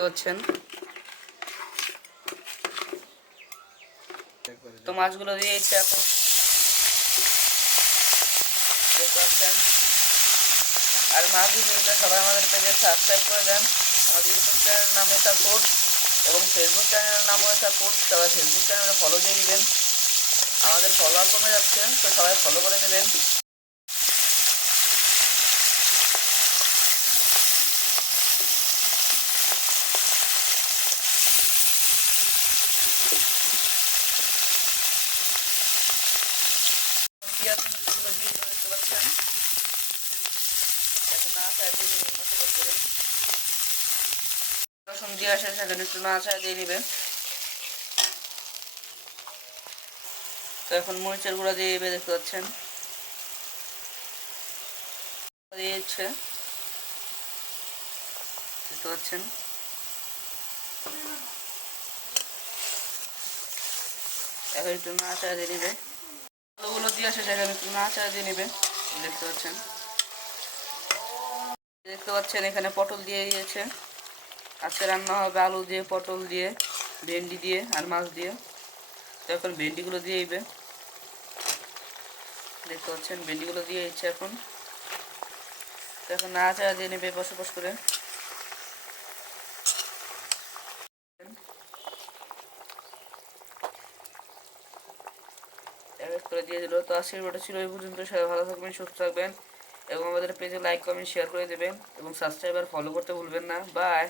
দেখতে পাচ্ছেন। তো মাছগুলো দিয়ে দিচ্ছে এখন, দেখতে পাচ্ছেন। আর মাছ ভিডিওটা সবাই আমাদের পেজে সাবস্ক্রাইব করে দেন। আমাদের ইউটিউব চ্যানেলের নাম এসআর ফুড এবং ফেসবুক চ্যানেলের নামও এসআর ফুড। সবাই ফেসবুক চ্যানেলে ফলো দিয়ে দিবেন। আমাদের ফলোয়ার কমে যাচ্ছে, তো সবাই ফলো করে দেবেন। পেঁয়াজ গুলো দিয়ে দেখতে পাচ্ছেন। এখন নাড়াচাড়া দিয়ে নিবে কষা করে। রসুন দিয়ে আসে সেখানে একটু নাড়াচাড়া দিয়ে নিবে। তো এখন মরিচের গুঁড়া দিয়ে দিবে, দেখতে পাচ্ছেন। দিয়েছে, দেখতে পাচ্ছেন। এখন একটু নাড়াচাড়া দিয়ে নিবে। আলুগুলো দিয়ে আসে সেখানে একটু নাড়াচাড়া দিয়ে নিবে, দেখতে পাচ্ছেন। দেখতে পাচ্ছেন এখানে পটল দিয়ে দিয়েছে। আজকে রান্না হবে আলু দিয়ে, পটল দিয়ে, ভেন্ডি দিয়ে আর মাছ দিয়ে। তো এখন ভেন্ডিগুলো দিয়ে দিবে, দেখতে পাচ্ছেন। ভেন্ডিগুলো দিয়ে দিচ্ছে এখন। তো এখন নাড়াচাড়া দিয়ে নেবে বসে করে। করে দিয়ে দিল। তো আজকের ভিডিওটা ছিল এই পর্যন্ত। সবাই ভালো থাকবেন, সুস্থ থাকবেন এবং আমাদের পেজে লাইক কমেন্ট শেয়ার করে দেবেন এবং সাবস্ক্রাইব আর ফলো করতে ভুলবেন না। বাই।